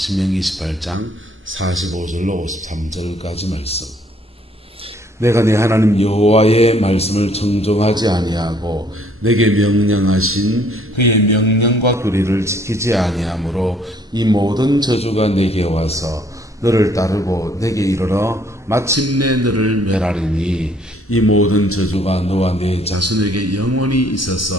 신명기 28장 45절로 53절까지 말씀. 내가 네 하나님 여호와의 말씀을 청종하지 아니하고 내게 명령하신 그의 명령과 규례를 지키지 아니하므로 이 모든 저주가 내게 와서 너를 따르고 내게 이르러 마침내 너를 멸하리니 이 모든 저주가 너와 네 자손에게 영원히 있어서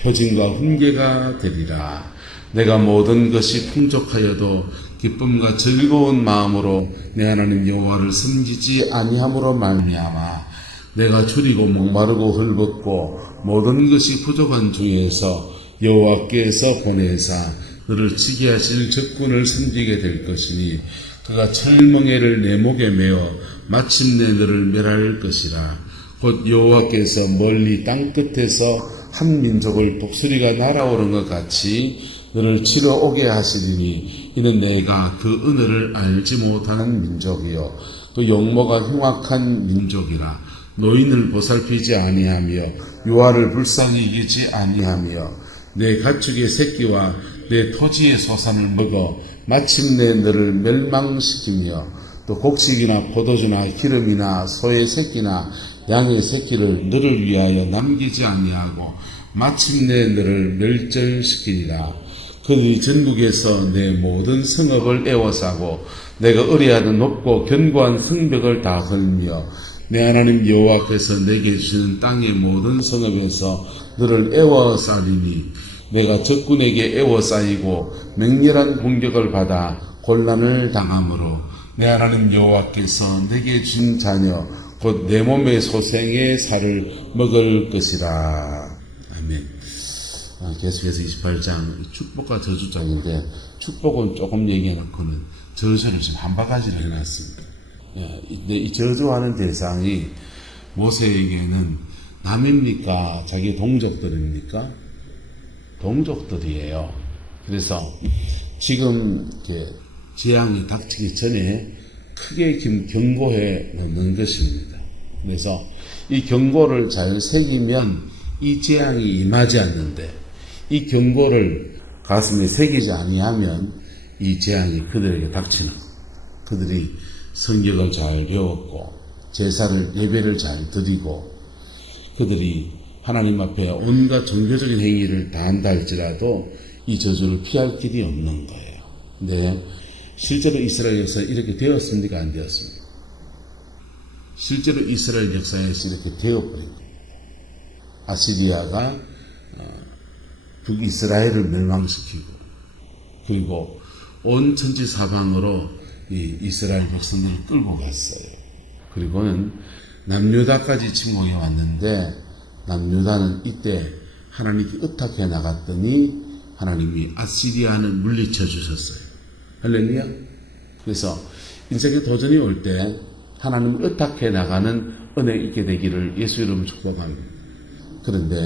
표징과 훈계가 되리라. 내가 모든 것이 풍족하여도 기쁨과 즐거운 마음으로 내 하나님 여호와를 섬기지 아니함으로 말미암아 내가 줄이고 목마르고 헐벗고 모든 것이 부족한 중에서 여호와께서 보내사 너를 치게 하실 적군을 섬기게 될 것이니 그가 철멍에를 내 목에 메어 마침내 너를 멸할 것이라. 곧 여호와께서 멀리 땅끝에서 한 민족을 독수리가 날아오는 것 같이 너를 치러 오게 하시리니 이는 내가 그 은혜를 알지 못하는 민족이요 또 용모가 흉악한 민족이라. 노인을 보살피지 아니하며 유아를 불쌍히 여기지 아니하며 내 가축의 새끼와 내 토지의 소산을 먹어 마침내 너를 멸망시키며 또 곡식이나 포도주나 기름이나 소의 새끼나 양의 새끼를 너를 위하여 남기지 아니하고 마침내 너를 멸절시키리라. 그들이 전국에서 내 모든 성읍을 에워싸고 내가 의뢰하던 높고 견고한 성벽을 다 헐며 내 하나님 여호와께서 내게 주시는 땅의 모든 성읍에서 너를 에워싸리니 내가 적군에게 에워싸이고 맹렬한 공격을 받아 곤란을 당함으로 내 하나님 여호와께서 내게 준 자녀 곧 내 몸의 소생의 살을 먹을 것이라. 아멘. 계속해서 28장 축복과 저주장인데 축복은 조금 얘기해놓고는 저주를 지금 한 바가지를 해놨습니다. 이 저주하는 대상이 모세에게는 남입니까? 자기 동족들입니까? 동족들이에요. 그래서 지금 재앙이 닥치기 전에 크게 경고해 놓는 것입니다. 그래서 이 경고를 잘 새기면 이 재앙이 임하지 않는데 이 경고를 가슴에 새기지 아니하면 이 재앙이 그들에게 닥치는 거예요. 그들이 성경을 잘 배웠고 제사를 예배를 잘 드리고 그들이 하나님 앞에 온갖 종교적인 행위를 다 한다 할지라도 이 저주를 피할 길이 없는 거예요. 근데 실제로 이스라엘에서 이렇게 되었습니까? 안 되었습니까? 실제로 이스라엘 역사에서 이렇게 되어버린 거예요. 아시리아가 북이스라엘을 멸망시키고 그리고 온 천지 사방으로 이 이스라엘 백성들을 끌고 갔어요. 그리고는 남유다까지 침공해 왔는데 남유다는 이때 하나님께 의탁해 나갔더니 하나님이 아시리아를 물리쳐 주셨어요. 할렐루야. 그래서 인생의 도전이 올 때 하나님을 의탁해 나가는 은혜 있게 되기를 예수 이름으로 축복합니다. 그런데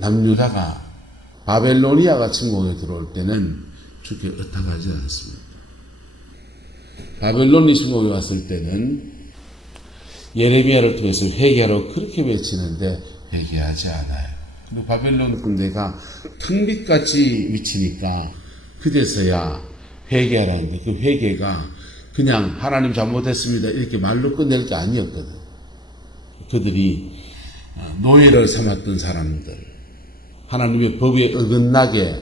남유다가 바벨로니아가 침공에 들어올 때는 주께 의탁하지 않습니다. 바벨론이 침공에 왔을 때는 예레미야를 통해서 회개하라고 그렇게 외치는데 회개하지 않아요. 근데 바벨론 군대가 텅빛같이 미치니까 그제서야 회개하라는데 그 회개가 그냥 하나님 잘못했습니다 이렇게 말로 끝낼 게 아니었거든. 그들이 노예를 삼았던 사람들, 하나님의 법에 어긋나게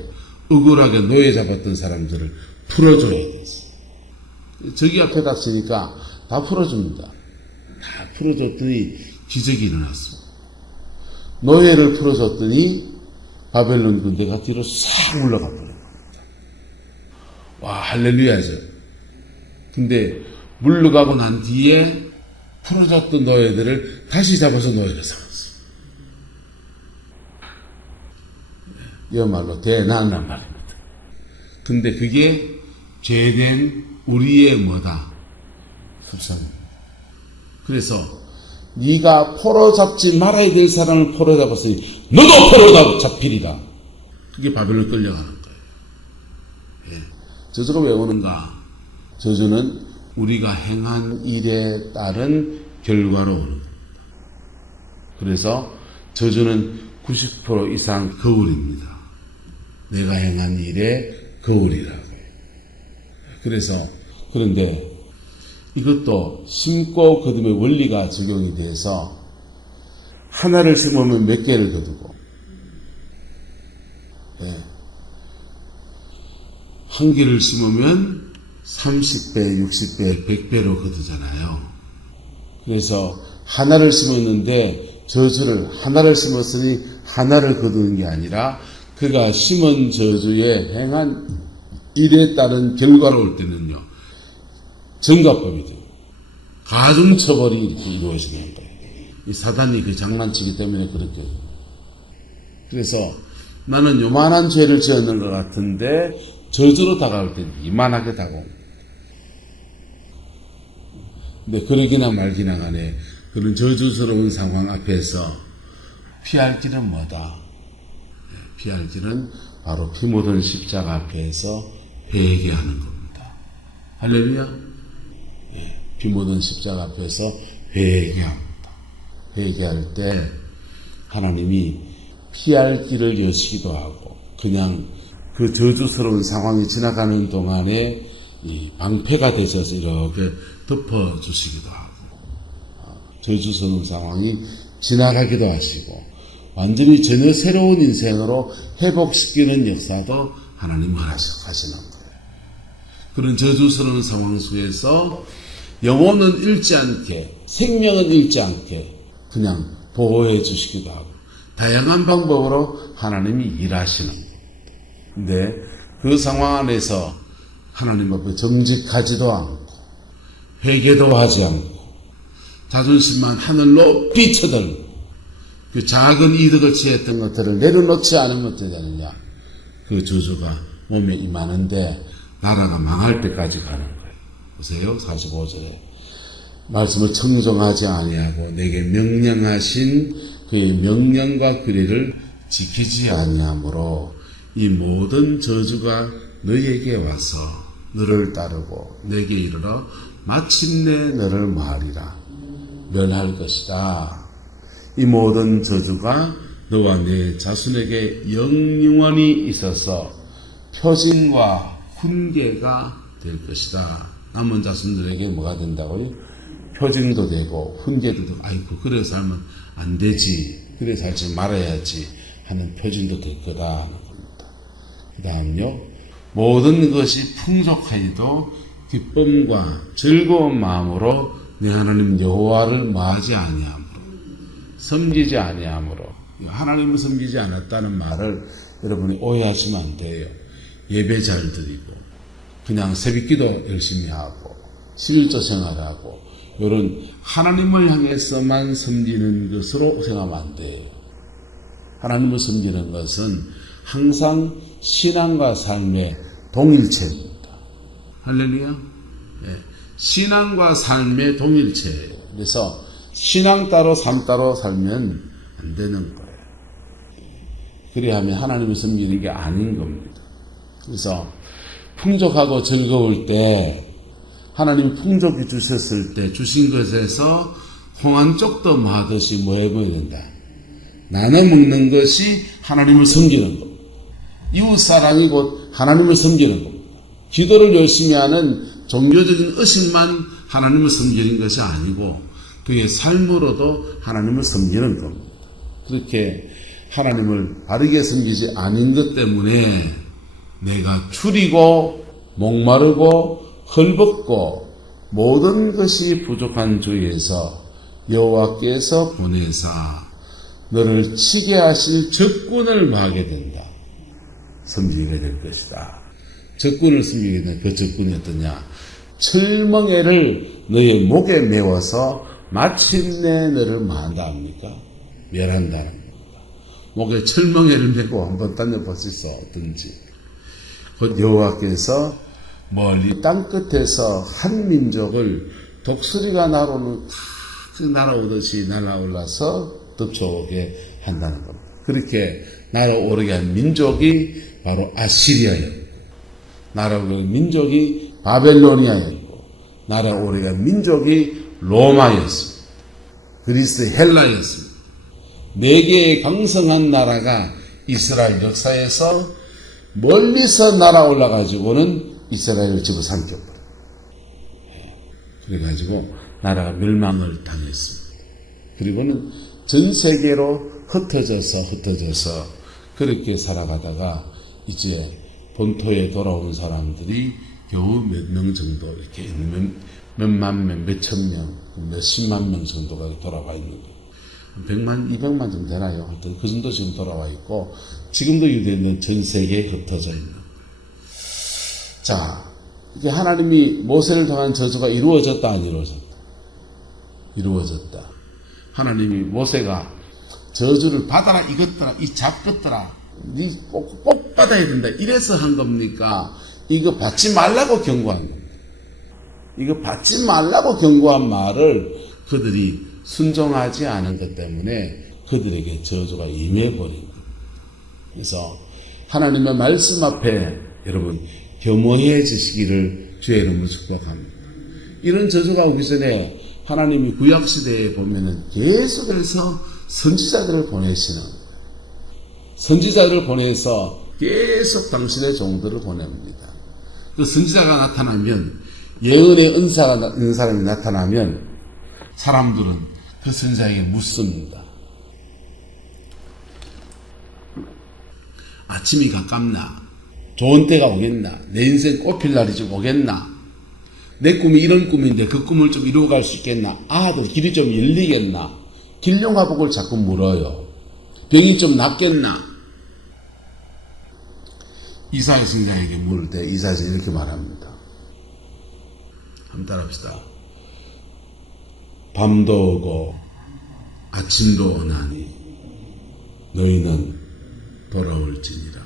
억울하게 노예 잡았던 사람들을 풀어줘야 됐어. 저기 앞에 닥치니까 다 풀어줍니다. 다 풀어줬더니 기적이 일어났습니다. 노예를 풀어줬더니 바벨론 군대가 뒤로 싹 물러가 버린 겁니다. 와, 할렐루야죠. 근데 물러가고 난 뒤에 풀어줬던 노예들을 다시 잡아서 노예를 삼았어요. 이말로 대난란 말입니다. 근데 그게 죄된 우리의 뭐다? 습성입니다. 그래서 네가 포로 잡지 말아야 될 사람을 포로 잡았으니 너도 포로 잡히리라. 그게 바벨론 끌려가는 거예요. 예. 저주가 왜 오는가? 저주는 우리가 행한 일에 따른 결과로 오는 겁니다. 그래서 저주는 90% 이상 거울입니다. 내가 행한 일의 거울이라고 해요. 그런데 이것도 심고 거둠의 원리가 적용이 돼서 하나를 심으면 몇 개를 거두고, 한 개를 심으면 30배, 60배, 100배로 거두잖아요. 그래서 하나를 심었는데 저주를 하나를 심었으니 하나를 거두는 게 아니라 그가 심은 저주에 행한 일에 따른 결과로 올 때는요, 정갑법이 돼요. 가중처벌이 이렇게 이루어지는 거예요. 이 사단이 그 장난치기 때문에 그렇게. 그래서 나는 요만한 죄를 지었는 것 같은데 저주로 다가올 때 이만하게 다가옵니다. 근데 그러기나 말기나 간에 그런 저주스러운 상황 앞에서 피할 길은 뭐다? 피할 길은 바로 피 묻은 십자가 앞에서 회개하는 겁니다. 할렐루야. 피 묻은 십자가 앞에서 회개합니다. 회개할 때 하나님이 피할 길을 여시기도 하고 그냥 그 저주스러운 상황이 지나가는 동안에 이 방패가 되셔서 이렇게 덮어주시기도 하고 저주스러운 상황이 지나가기도 하시고 완전히 전혀 새로운 인생으로 회복시키는 역사도 하나님은 하시는 거예요. 그런 저주스러운 상황 속에서 영혼은 잃지 않게, 생명은 잃지 않게 그냥 보호해 주시기도 하고 다양한 방법으로 하나님이 일하시는 거예요. 근데 그 상황 안에서 하나님 앞에 정직하지도 않고 회개도 하지 않고 자존심만 하늘로 비쳐들고 그 작은 이득을 취했던 것들을 내려놓지 않으면 어떻게 되느냐? 그 저주가 몸에 임하는데 나라가 망할 때까지 가는 거예요. 보세요. 45절에 말씀을 청종하지 아니하고 내게 명령하신 그의 명령과 규례를 지키지 아니하므로 이 모든 저주가 너에게 와서 너를 따르고 내게 이르러 마침내 너를 말이라 멸할 것이다. 이 모든 저주가 너와 내 자손에게 영영원히 있어서 표징과 훈계가 될 것이다. 남은 자손들에게 뭐가 된다고요? 표징도 되고 훈계도 되고 아이고 그래 살면 안 되지. 그래 살지 말아야지 하는 표징도 될 거다 하는 겁니다. 그 다음요. 모든 것이 풍족하여도 기쁨과 즐거운 마음으로 내 하나님 여호와를 마하지 아니하므로 섬기지 아니하므로 하나님을 섬기지 않았다는 말을 여러분이 오해하시면 안 돼요. 예배 잘 드리고 그냥 새벽기도 열심히 하고 11조 생활하고 이런 하나님을 향해서만 섬기는 것으로 생각하면 안 돼요. 하나님을 섬기는 것은 항상 신앙과 삶의 동일체입니다. 할렐루야. 신앙과 삶의 동일체예요. 그래서 신앙 따로 삶 따로 살면 안 되는 거예요. 그래야하면 하나님을 섬기는 게 아닌 겁니다. 그래서 풍족하고 즐거울 때 하나님이 풍족히 주셨을 때 주신 것에서 홍한 쪽도 마듯이 뭐 해보야 된다. 나눠 먹는 것이 하나님을 섬기는 겁니다. 이웃사랑이 곧 하나님을 섬기는 겁니다. 기도를 열심히 하는 종교적인 의식만 하나님을 섬기는 것이 아니고 그의 삶으로도 하나님을 섬기는 겁니다. 그렇게 하나님을 바르게 섬기지 않은 것 때문에 내가 추리고 목마르고 헐벗고 모든 것이 부족한 주위에서 여호와께서 보내사 너를 치게 하실 적군을 마하게 된다. 섬기게 될 것이다. 적군을 섬기게 된 그 적군이 어떠냐? 철멍에를 너의 목에 메워서 마침내 너를 마한다 합니까? 멸한다는 겁니다. 목에 철멍에를 메고 한번 다녀보시소 어떤지. 곧 여호와께서 멀리 땅끝에서 한 민족을 독수리가 날아오듯이 날아올라서 덮쳐오게 한다는 겁니다. 그렇게 날아오르게 한 민족이 바로 아시리아였고 날아오르게 한 민족이 바벨로니아였고 날아오르게 한 민족이 로마였습니다. 그리스 헬라였습니다. 네 개의 강성한 나라가 이스라엘 역사에서 멀리서 날아올라 가지고는 이스라엘을 집어삼켜버려. 그래가지고 나라가 멸망을 당했습니다. 그리고는 전 세계로 흩어져서 그렇게 살아가다가 이제 본토에 돌아오는 사람들이 겨우 몇 명 정도 이렇게 몇만 명, 몇천 명, 몇십만 명 정도가 돌아와 있는 거예요. 100만, 200만 정도 되나요? 하여튼 그 정도 지금 돌아와 있고 지금도 유대인은 전 세계에 흩어져 있는 거예요. 자, 이게 하나님이 모세를 통한 저주가 이루어졌다 안 이루어졌다? 이루어졌다. 하나님이 모세가 저주를 받아라 이것더라 이 잡것더라 니 꼭 받아야 된다 이래서 한 겁니까? 이거 받지 말라고 경고한 겁니다. 이거 받지 말라고 경고한 말을 그들이 순종하지 않은 것 때문에 그들에게 저주가 임해버린 겁니다. 그래서 하나님의 말씀 앞에 여러분 겸허해지시기를 주의 이름으로 축복합니다. 이런 저주가 오기 전에 하나님이 구약시대에 보면은 계속해서 선지자들을 보내시는 거예요. 선지자들을 보내서 계속 당신의 종들을 보냅니다. 그 선지자가 나타나면 예언의 은사가 있는 사람이 나타나면 사람들은 그 선지자에게 묻습니다. 아침이 가깝나? 좋은 때가 오겠나? 내 인생 꽃필 날이 좀 오겠나? 내 꿈이 이런 꿈인데 그 꿈을 좀 이루어갈 수 있겠나? 또 길이 좀 열리겠나? 길룡화복을 자꾸 물어요. 병이 좀 낫겠나? 이사야 선지자에게 물을 때 이사야서 이렇게 말합니다. 한번 따라합시다. 밤도 오고 아침도 오나니 너희는 돌아올지니라.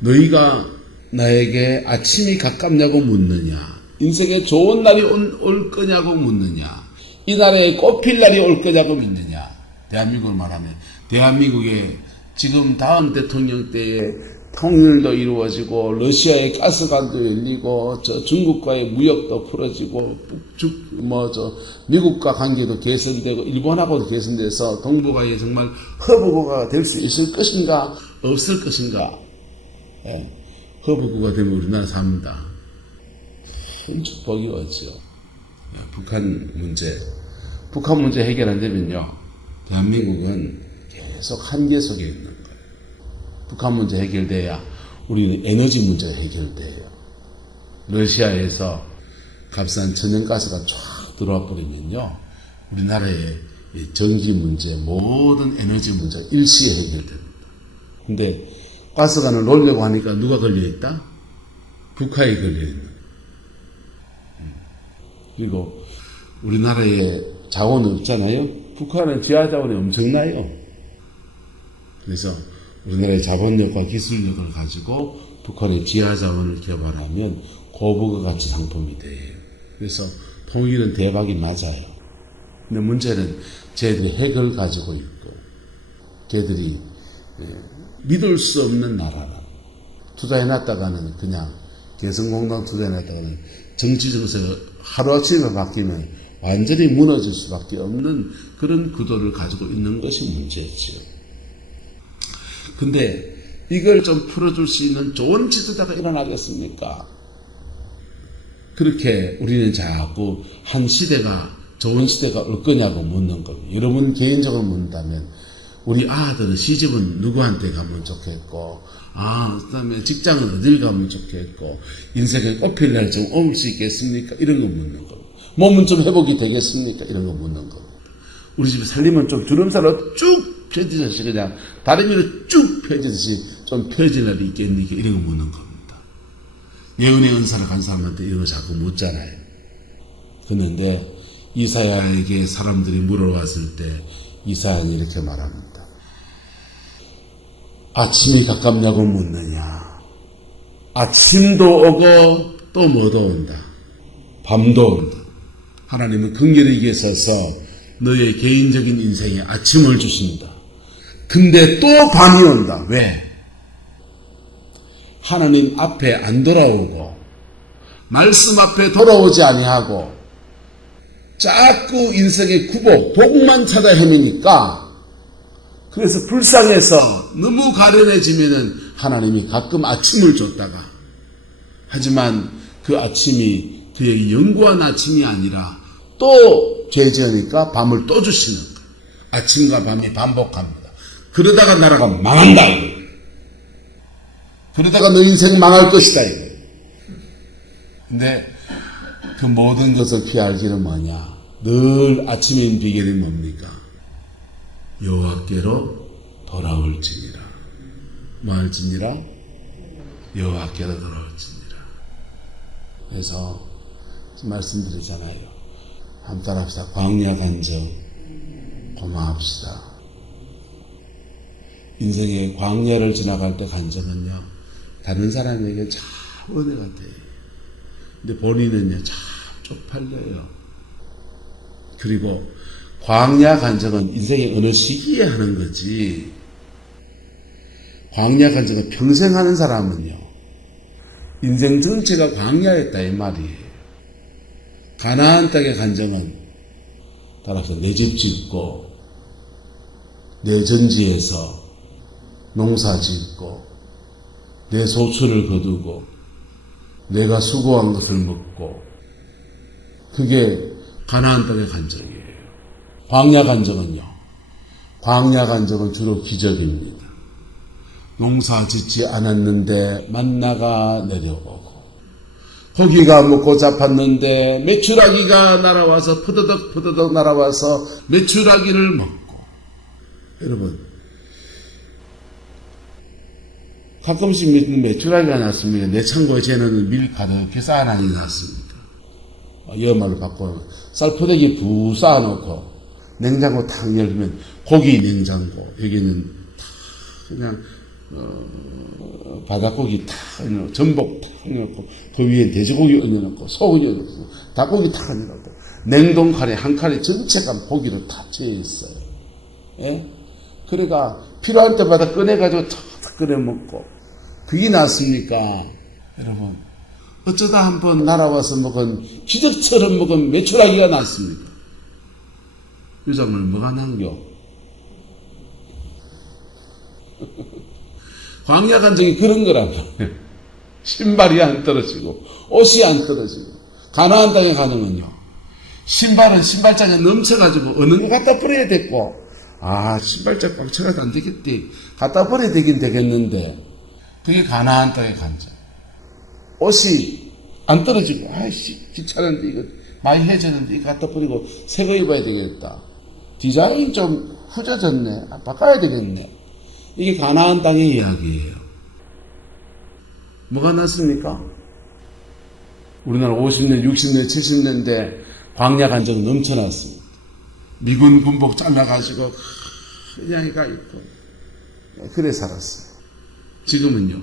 너희가 나에게 아침이 가깝냐고 묻느냐? 인생에 좋은 날이 올 거냐고 묻느냐? 이 나라에 꽃필 날이 올 거냐고 믿느냐? 대한민국을 말하면 대한민국에 지금 다음 대통령 때에 통일도 이루어지고 러시아의 가스관도 열리고 저 중국과의 무역도 풀어지고 미국과 관계도 개선되고 일본하고도 개선돼서 동북아에 정말 허브국가가 될 수 있을 것인가 없을 것인가? 허브국가 되면 우리나라 삽니다. 큰 축복이 오죠. 북한 문제 해결 안 되면요 대한민국은 계속 한계 속에 있는 거예요. 북한 문제 해결돼야 우리는 에너지 문제가 해결돼요. 러시아에서 값싼 천연가스가 쫙 들어와 버리면요 우리나라의 전기 문제 모든 에너지 문제가 일시에 해결됩니다. 근데 가스관을 놓으려고 하니까 누가 걸려있다? 북한이 걸려있는 거예요. 그리고 우리나라에 자원은 없잖아요. 북한은 지하 자원이 엄청나요. 그래서 우리나라의 자본력과 기술력을 가지고 북한의 지하 자원을 개발하면 고부가 가치 상품이 돼요. 그래서 통일은 대박이 맞아요. 근데 문제는 쟤들이 핵을 가지고 있고 걔들이 믿을 수 없는 나라라. 투자해놨다가는 그냥 개성공단 투자해놨다가는 정치 정세가 하루아침에 바뀌면 완전히 무너질 수밖에 없는 그런 구도를 가지고 있는 것이 문제죠. 근데 이걸 좀 풀어줄 수 있는 좋은 지도자가 일어나겠습니까? 그렇게 우리는 자꾸 한 시대가 좋은 시대가 올 거냐고 묻는 겁니다. 여러분 개인적으로 묻는다면 우리 아들은 시집은 누구한테 가면 좋겠고 그다음에 직장은 어딜 가면 좋겠고 인생에 꽃필 날 좀 올 수 있겠습니까? 이런 거 묻는 겁니다. 몸은 좀 회복이 되겠습니까? 이런 거 묻는 겁니다. 우리 집 살림은 좀 주름살로 쭉 펴지듯이 그냥 다른 일로 쭉 펴지듯이 좀 펴질 날이 있겠니까? 이런 거 묻는 겁니다. 예언의 은사를 간 사람한테 이런 거 자꾸 묻잖아요. 그런데 이사야에게 사람들이 물어왔을 때 이사야는 이렇게 말합니다. 아침이 가깝냐고 묻느냐. 아침도 오고 또 뭐도 온다. 밤도 온다. 하나님은 긍휼히 계셔서 너의 개인적인 인생에 아침을 주신다. 근데 또 밤이 온다. 왜? 하나님 앞에 안 돌아오고 말씀 앞에 돌아오지 아니하고 자꾸 인생의 구복, 복만 찾아 헤매니까 그래서 불쌍해서 너무 가련해지면은 하나님이 가끔 아침을 줬다가 하지만 그 아침이 그의 영구한 아침이 아니라 또 죄 지으니까 밤을 또 주시는 거예요. 아침과 밤이 반복합니다. 그러다가 나라가 망한다 이거예요. 그러다가 너 인생 망할 것이다 이거예요. 근데 그 모든 것을 피할 길은 뭐냐? 늘 아침인 비결이 뭡니까? 여호와께로 돌아올지니라. 뭐 할지니라? 여호와께로 돌아올지니라. 그래서 말씀드리잖아요. 한번 따라합시다. 광야 간정 고마합시다. 인생의 광야를 지나갈 때 간정은요, 다른 사람에게 참 은혜가 돼요. 근데 본인은요, 참 쪽팔려요. 그리고 광야 간정은 인생의 어느 시기에 하는 거지, 광야 간정은 평생 하는 사람은요, 인생 전체가 광야였다 이 말이에요. 가나안 땅의 간정은 따라서 내 집 짓고 내 전지에서 농사 짓고 내 소출을 거두고 내가 수고한 것을 먹고, 그게 가나안 땅의 간정이에요. 광야 간정은요, 광야 간정은 주로 기적입니다. 농사 짓지 않았는데 만나가 내려오고, 고기가 먹고 잡았는데 메추라기가 날아와서 푸드덕 날아와서 메추라기를 먹고. 여러분, 가끔씩 메추라기가 났습니다. 내 창고에 쟤는 밀 가득히 쌓아놔니 났습니다. 여말로 바꾸면 쌀포대기 부 쌓아놓고 냉장고 탁 열면 고기 냉장고, 여기는 그냥 바닷고기 탁 얹어놓고, 전복 탁 얹어놓고, 그 위에 돼지고기 얹어놓고, 소고기 얹어놓고, 닭고기 탁 얹어놓고, 냉동칼에 한 칼에 전체가 고기를 다 채 있어요. 예? 그러니까 필요할 때마다 꺼내가지고 탁 꺼내 먹고. 그게 낫습니까? 여러분, 어쩌다 한번 날아와서 먹은, 기적처럼 먹은 메추라기가 낫습니까? 유작물 뭐가 남겨? 광야 간정이 그런 거란 말이에요. 신발이 안 떨어지고 옷이 안 떨어지고. 가나안 땅에 가는군요, 신발은 신발장에 넘쳐가지고 어느 거 갖다 버려야 됐고, 신발장 꽉 차가도 안 되겠대, 갖다 버려야 되긴 되겠는데, 그게 가나안 땅의 간정. 옷이 안 떨어지고, 귀찮은데 이거 많이 해졌는데 이거 갖다 버리고 새 거 입어야 되겠다, 디자인 좀 후져졌네, 바꿔야 되겠네. 이게 가나안 땅의 이야기예요. 뭐가 났습니까? 우리나라 50년, 60년, 70년대 광야 간정 넘쳐났습니다. 미군 군복 잘라가지고 그냥 이가 입고 그래 살았어요. 지금은요,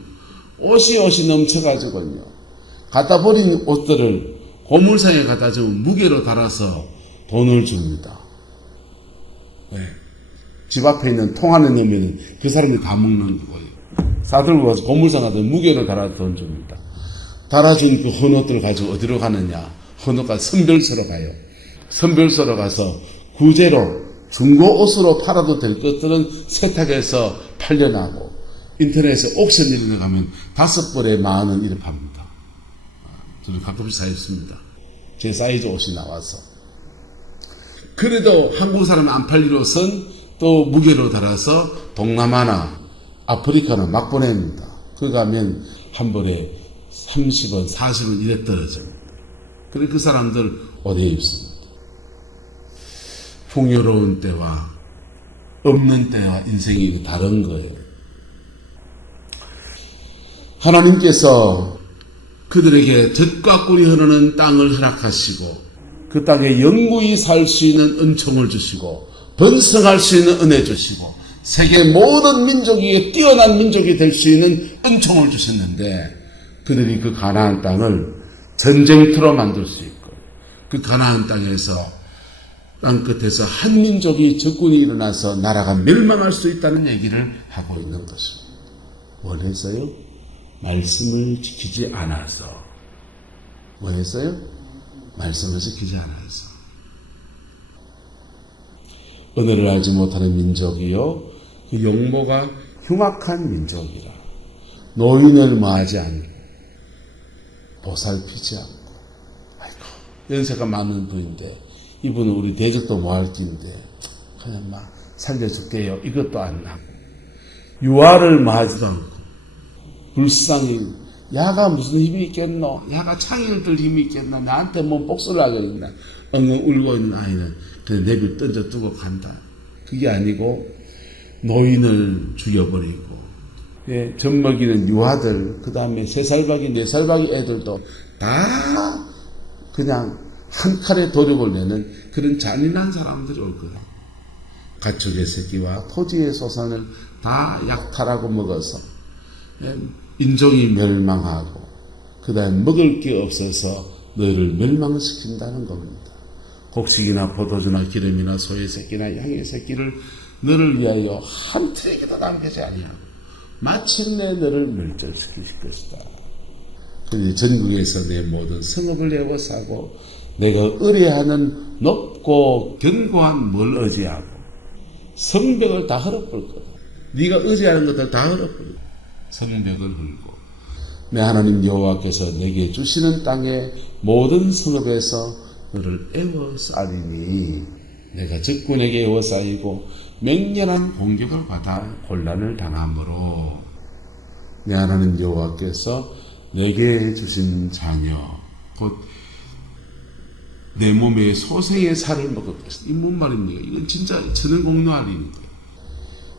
옷이 넘쳐가지고요, 갖다 버린 옷들을 고물상에 갖다 주면 무게로 달아서 돈을 줍니다. 네. 집 앞에 있는 통 안에 넣으면 그 사람이 다 먹는 거예요. 싸들고 가서 고물상 가서 무게로 달아서 돈 줍니다. 달아준 그 헌옷들을 가지고 어디로 가느냐? 헌옷가 선별소로 가요. 선별소로 가서 구제로 중고 옷으로 팔아도 될 것들은 세탁해서 팔려나고, 인터넷에 옥션 이런 데 가면 5벌에 10,000원 이렇게 팝니다. 저는 가끔씩 사입습니다. 제 사이즈 옷이 나와서. 그래도 한국 사람이 안 팔릴 옷은 또 무게로 달아서 동남아나 아프리카나 막 보냅니다. 그 가면 한 벌에 30원, 40원 이래 떨어집니다. 그래서 그 사람들 옷에 입습니다. 풍요로운 때와 없는 때와 인생이 다른 거예요. 하나님께서 그들에게 젖과 꿀이 흐르는 땅을 허락하시고, 그 땅에 영구히 살 수 있는 은총을 주시고, 번성할 수 있는 은혜 주시고, 세계 모든 민족에게 뛰어난 민족이 될 수 있는 은총을 주셨는데, 그들이 그 가나안 땅을 전쟁터로 만들 수 있고, 그 가나안 땅에서, 땅끝에서 한 민족이 적군이 일어나서 나라가 멸망할 수 있다는 얘기를 하고 있는 것입니다. 원해서요? 말씀을 지키지 않아서. 원해서요? 말씀을 지키지 않아서. 은혜를 알지 못하는 민족이요, 그 용모가 흉악한 민족이라. 노인을 마하지 않고 보살피지 않고, 아이고, 연세가 많은 분인데, 이분은 우리 대적도 뭐 할 긴데, 그냥 막 살려줄게요. 이것도 안 하고, 유아를 마하지도 않고, 불쌍히, 야가 무슨 힘이 있겠노? 야가 창의를 들 힘이 있겠나? 나한테 뭐 복수를 하겠나? 엉엉 울고 있는 아이는 그냥 내비 던져두고 간다. 그게 아니고, 노인을 죽여버리고, 예, 젖먹이는 유아들, 그 다음에 3살박이, 4살박이 애들도 다 그냥 한 칼에 도륙을 내는 그런 잔인한 사람들이 올 거예요. 가축의 새끼와 토지의 소산을 다 약탈하고 먹어서 인종이 멸망하고 그 다음에 먹을 게 없어서 너희를 멸망시킨다는 겁니다. 곡식이나 포도주나 기름이나 소의 새끼나 양의 새끼를 너를 위하여 한 트랙에도 남기지 아니하고 마침내 너를 멸절시킬 것이다. 그런데 전국에서 내 모든 성읍을 에워싸고 내가 의뢰하는 높고 견고한 뭘 의지하고 성벽을 다 헐어볼 거다. 네가 의지하는 것들 다 헐어볼 거다. 성벽을 헐고 내 하나님 여호와께서 내게 주시는 땅의 모든 성읍에서 너를 에워싸리니 내가 적군에게 에워싸이고 맹렬한 공격을 받아 곤란을 당함으로 내 하나님 여호와께서 내게 주신 자녀 곧 내 몸에 소생의 살을 먹을 것이다. 이 뭔 말입니까? 이건 진짜 천연공노할입니다.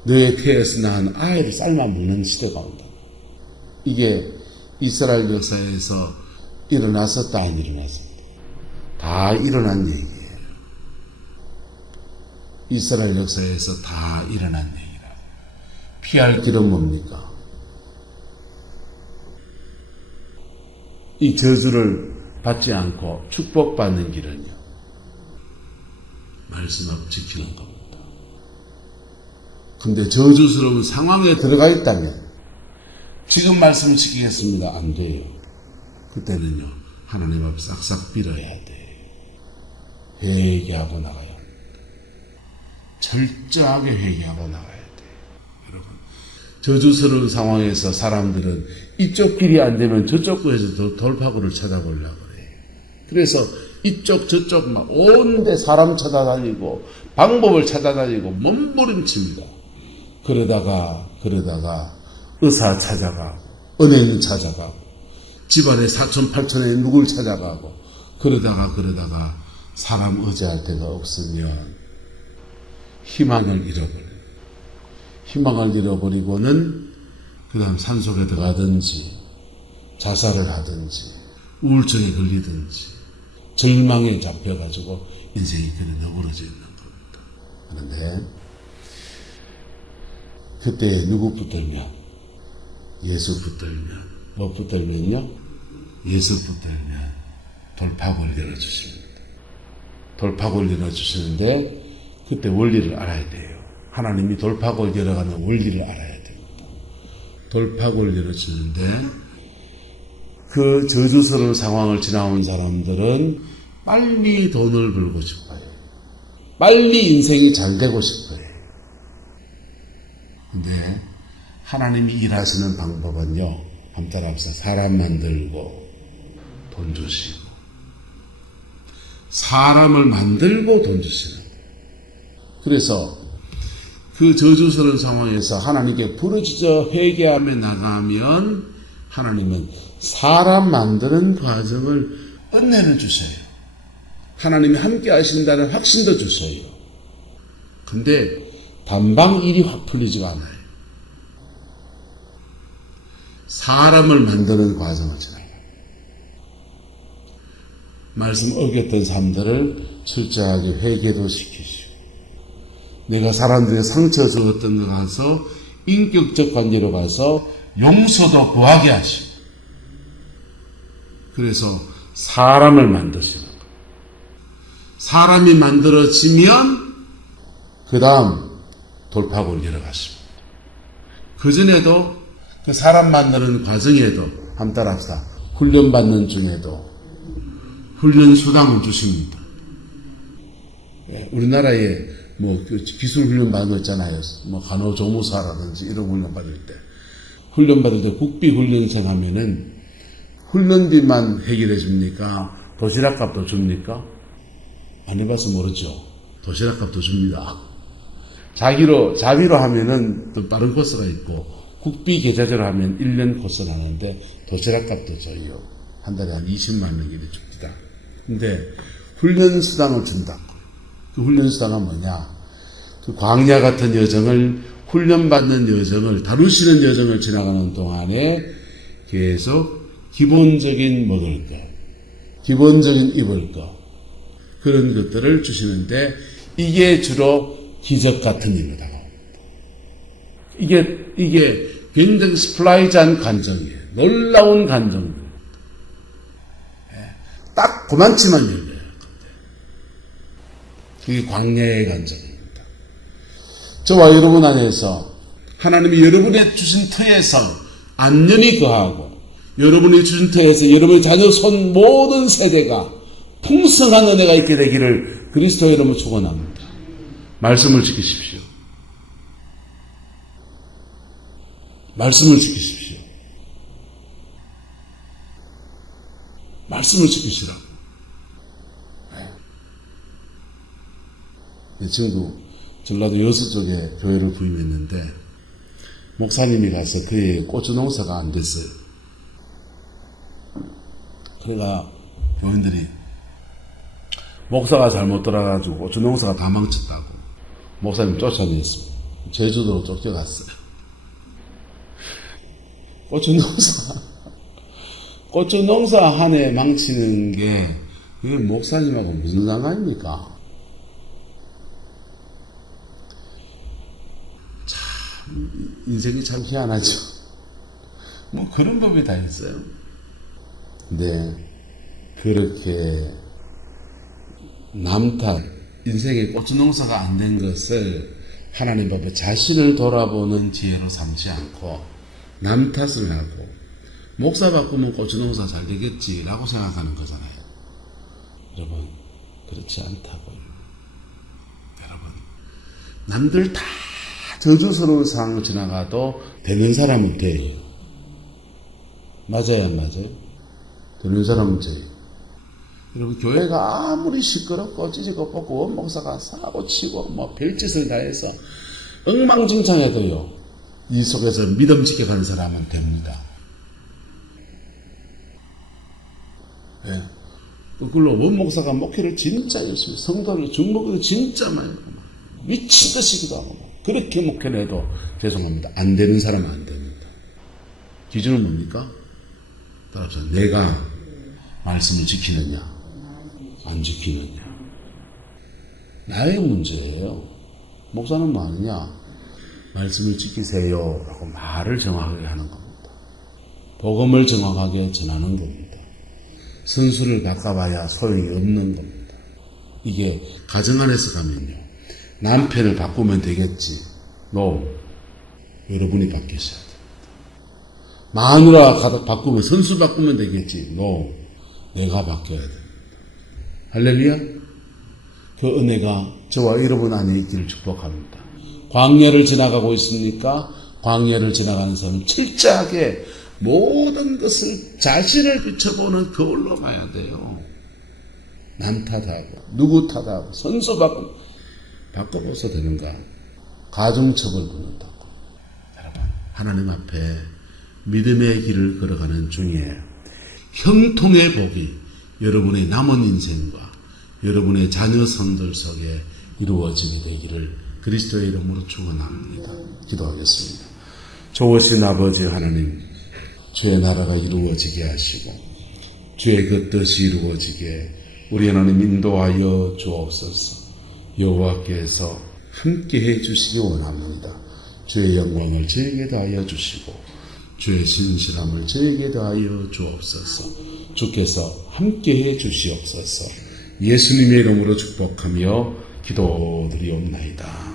너의 폐에서 낳은 아이를 삶아 먹는 시대가 온다. 이게 이스라엘 역사에서 일어났었다 안 일어났었다. 다 일어난 얘기예요. 이스라엘 역사에서 다 일어난 얘기라. 피할 길은 뭡니까? 이 저주를 받지 않고 축복받는 길은요. 말씀을 지키는 겁니다. 근데 저주스러운 상황에 들어가 있다면 지금 말씀을 지키겠습니다. 안 돼요. 그때는요. 하나님 앞에 싹싹 빌어야 돼. 회개하고 나가야 합니다. 철저하게 회개하고 나가야 돼. 여러분, 저주스러운 상황에서 사람들은 이쪽 길이 안 되면 저쪽 구에서 돌파구를 찾아보려고 그래요. 그래서 이쪽 저쪽 막 온데 사람 찾아다니고 방법을 찾아다니고 몸부림칩니다. 그러다가 의사 찾아가고 은행 찾아가고 집안의 사촌 팔촌에 누굴 찾아가고 그러다가 사람 의지할 데가 없으면 희망을 잃어버리고는 그 다음 산속에 들어가든지 자살을 하든지 우울증에 걸리든지 절망에 잡혀가지고 인생이 그래 너그러져 있는 겁니다. 그런데 그때 누구 붙들면? 예수 붙들면. 뭐 붙들면요? 예수 붙들면 돌파구를 열어주십니다. 돌파구를 열어주시는데 그때 원리를 알아야 돼요. 하나님이 돌파구를 열어가는 원리를 알아야 됩니다. 돌파구를 열어주는데 그 저주스러운 상황을 지나온 사람들은 빨리 돈을 벌고 싶어요. 빨리 인생이 잘 되고 싶어요. 근데 하나님이 일하시는 방법은요. 한번 따라합시다. 사람 만들고 돈 주시고 사람을 만들고 돈 주시는 거예요. 그래서 그 저주스러운 상황에서 하나님께 부르짖어 회개하며 나가면 하나님은 사람 만드는 과정을 은혜를 주셔요. 하나님이 함께 하신다는 확신도 주셔요. 근데 단방 일이 확 풀리지가 않아요. 사람을 만드는 과정을 지나요. 말씀 어겼던 삶들을 철저하게 회개도 시키시고 내가 사람들의 상처 주었던 거 가서 인격적 관계로 가서 용서도 구하게 하시고 그래서 사람을 만드시는 거예요. 사람이 만들어지면 그 다음 돌파구를 열어가십니다. 그전에도 그 사람 만드는 과정에도 한번 따라합시다. 훈련받는 중에도 훈련 수당을 주십니다. 예, 우리나라에 뭐 기술 훈련 받는 거 있잖아요. 뭐 간호조무사라든지 이런 훈련 받을 때. 훈련 받을 때 국비 훈련생 하면은 훈련비만 해결해 줍니까? 도시락값도 줍니까? 안 해봐서 모르죠. 도시락값도 줍니다. 자비로 하면은 또 빠른 코스가 있고, 국비 계좌제로 하면 1년 코스를 하는데, 도시락값도 줘요. 한 달에 한 20만 원 정도 줍니다. 근데, 훈련수당을 준다. 그 훈련수당은 뭐냐? 그 광야 같은 여정을, 훈련받는 여정을, 다루시는 여정을 지나가는 동안에 계속 기본적인 먹을 것, 기본적인 입을 것, 그런 것들을 주시는데, 이게 주로 기적 같은 일로 다가옵니다. 이게 굉장히 스플라이즈한 간정이에요. 놀라운 간정입니다. 딱 그만치만 열려요. 그게 광야의 간정입니다. 저와 여러분 안에서 하나님이 여러분의 주신 터에서 안전히 거하고, 여러분이 주신 터에서 여러분의 자녀 손 모든 세대가 풍성한 은혜가 있게 되기를 그리스도의 이름으로 축원합니다. 말씀을 지키십시오. 말씀을 지키십시오. 말씀을 지키시라고. 내 친구 전라도 여수 쪽에 교회를 부임했는데 목사님이 가서 그의 고추 농사가 안 됐어요. 그러니까 교인들이 목사가 잘못 돌아가지고 고추 농사가 다 망쳤다고 목사님 쫓아냈습니다. 제주도로 쫓겨갔어요. 고추 농사 한 해 망치는 게 그게 목사님하고 무슨 상관입니까? 참 인생이 참 희한하죠. 뭐 그런 법이 다 있어요. 네, 그렇게 남 탓, 인생의 고추 농사가 안 된 것을 하나님 앞에 자신을 돌아보는 지혜로 삼지 않고 남 탓을 하고 목사 바꾸면 고추 농사 잘 되겠지라고 생각하는 거잖아요. 여러분, 그렇지 않다고요. 여러분, 남들 다 저주스러운 상황을 지나가도 되는 사람은 돼요. 맞아요, 안 맞아요? 되는 사람은 돼요. 여러분, 교회가 아무리 시끄럽고 찌지고 뽑고 원목사가 사고 치고 뭐 별짓을 다 해서 엉망진창해도요, 이 속에서 믿음 지켜가는 사람은 됩니다. 예. 그걸로 원목사가 목회를 진짜 열심히, 성도를 중목을 진짜 많이 미친 듯이 기도하고 그렇게 목회를 해도 죄송합니다. 안 되는 사람은 안 됩니다. 기준은 뭡니까? 따라서 내가 말씀을 지키느냐 안 지키느냐. 나의 문제예요. 목사는 뭐 하느냐? 말씀을 지키세요 라고 말을 정확하게 하는 겁니다. 복음을 정확하게 전하는 겁니다. 선수를 바꿔봐야 소용이 없는 겁니다. 이게 가정 안에서 가면요, 남편을 바꾸면 되겠지. No. 여러분이 바뀌셔야 됩니다. 마누라 바꾸면, 선수 바꾸면 되겠지. No. 내가 바뀌어야 됩니다. 할렐루야. 그 은혜가 저와 여러분 안에 있기를 축복합니다. 광야를 지나가고 있습니까? 광야를 지나가는 사람은 철저하게 모든 것을 자신을 비춰보는 거울로 봐야 돼요. 남 탓하고 누구 탓하고 선수 바꿔봐서 되는가? 가중처벌 받는다고. 여러분, 하나님 앞에 믿음의 길을 걸어가는 중에 형통의 복이 여러분의 남은 인생과 여러분의 자녀 손들 속에 이루어지게 되기를 그리스도의 이름으로 축원합니다. 기도하겠습니다. 좋으신 아버지 하나님, 주의 나라가 이루어지게 하시고 주의 그 뜻이 이루어지게 우리 하나님 인도하여 주옵소서. 여호와께서 함께해 주시기 원합니다. 주의 영광을 저에게 더하여 주시고 주의 신실함을 저에게 더하여 주옵소서. 주께서 함께해 주시옵소서. 예수님의 이름으로 축복하며 기도드리옵나이다.